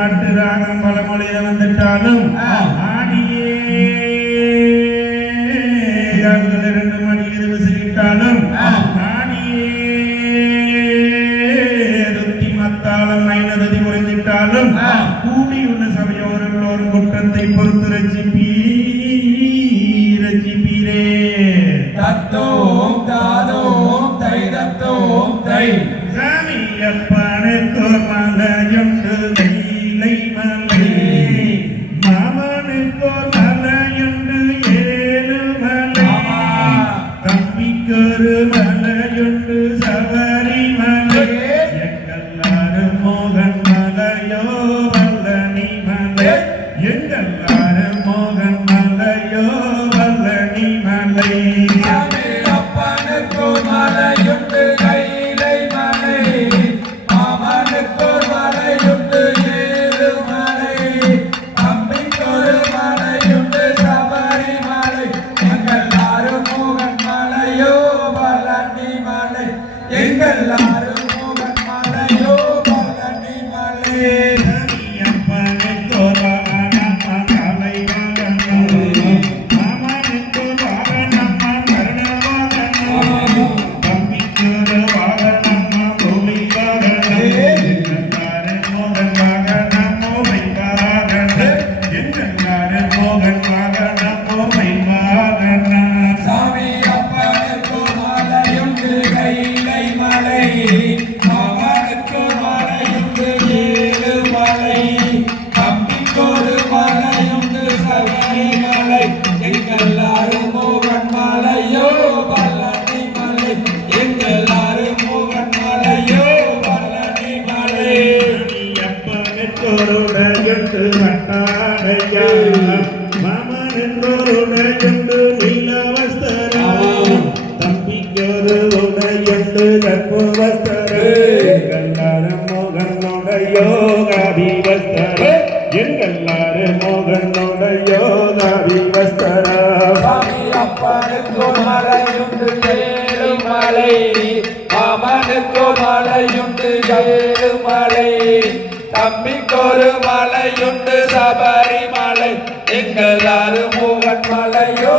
பாட்டு ராகம் பழமொழியில வந்துட்டாலும் ஆ. ஆடியே இரண்டு மணி இது விசிறிட்டாலும் la கற்புவஸ்தரே எங்கள்ளாரும் மோகனோட யோகாபிவஸ்தரே எங்கள்ளாரும் மோகனோட யோகாபிவஸ்தரா அப்பனுக்கு மலையுண்டு ஏழு மலை. அவனுக்கு மலையுண்டு ஏழு மலை. தம்பிக்கொரு மலையுண்டு சபரிமலை. எங்களாறு மூகன் மலையோ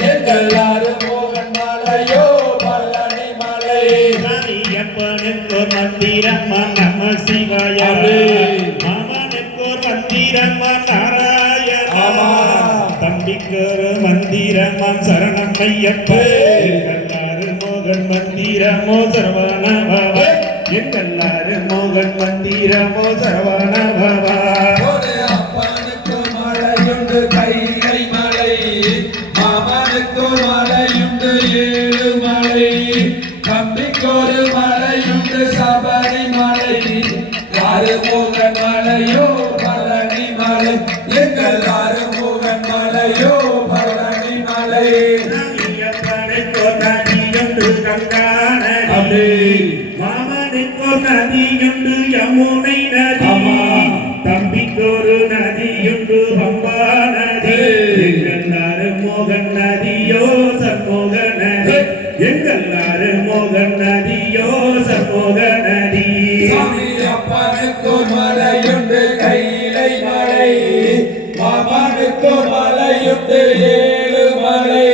மலை மோகன் மலையோ பழனி மலை சாமியப்பனுக்கோர் மந்திரம்மா நம சிவாய அடே. மாமனுக்கோர் மந்திரம்மா நாராயண ஆமா. தம்பிக்கோர் சரணம் ஐயப்ப மோகன் மந்திரமோ சரவண பவ மோகன் மந்திரமோ சரவண சபரி மலை யாரு மோகன் மலையோ பழனி மலை எங்கள் யாரு மோகன் மலையோ பழனி மலை நதியுண்டு யமுனை நதி. தம்பிக்கொரு நதியுண்டு பம்பா நதி ஏய். எங்கல்லாரு மோகன் நதியோ நதி எங்கல்லாரு மோகன் நதியோ சண்முக நதி சாமி அப்பனுக்கு மலையுண்டு கைலை மலை. மாமனுக்கு மலையுண்டு ஏழு மலை.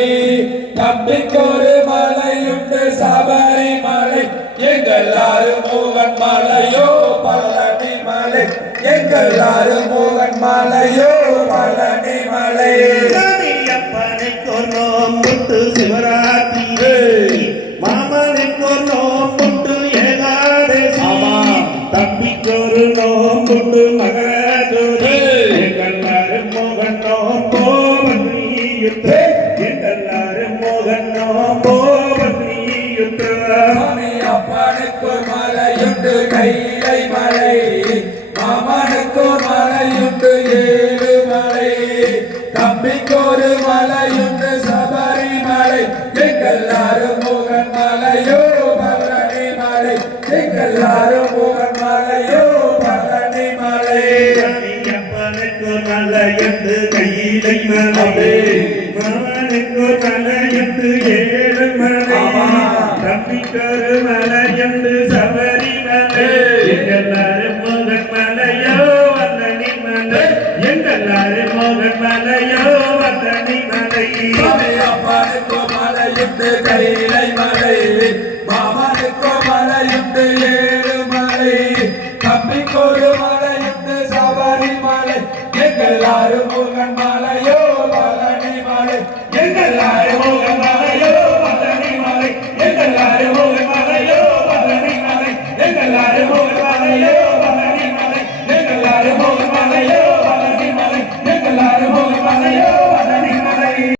தம்பிக்கொரு மலையுண்டு சபரி மலை. எங்களாரு மோகன் மலையோ பழனி மலை. எங்களாரு மோகன் மலையோ பழனி மலை. சாமியப்பனுக்கோர் நோம்புட்டு சிவராத்திரி கைலை மலை மாமனுக்கோர் மலையுண்டு ஏழு மலை தம்பிக்கொரு மலையுண்டு சபரிமலை எங்கெல்லாரும் முகன் மலையோ பழனி மலை. எங்கெல்லாரும் முகன் மலையோ பழனி மலை. மலையத்து கையிலை மலை. மாமனுக்கு மலையத்து ஏழு மலை. ஆமா. தம்பிக்கொரு மலையத்து சபரி மலை எங்கெல்லாரும் மோகன் மலையோ வல்லனி மலை எங்கெல்லாரும் மோகன் மலையோ வல்லனி மலை சாமி அப்பனுக்கோ மலையுண்டு கைலை மலை. மாமனுக்கோ மலையுண்டு ஏழு மலை தம்பிக்கொரு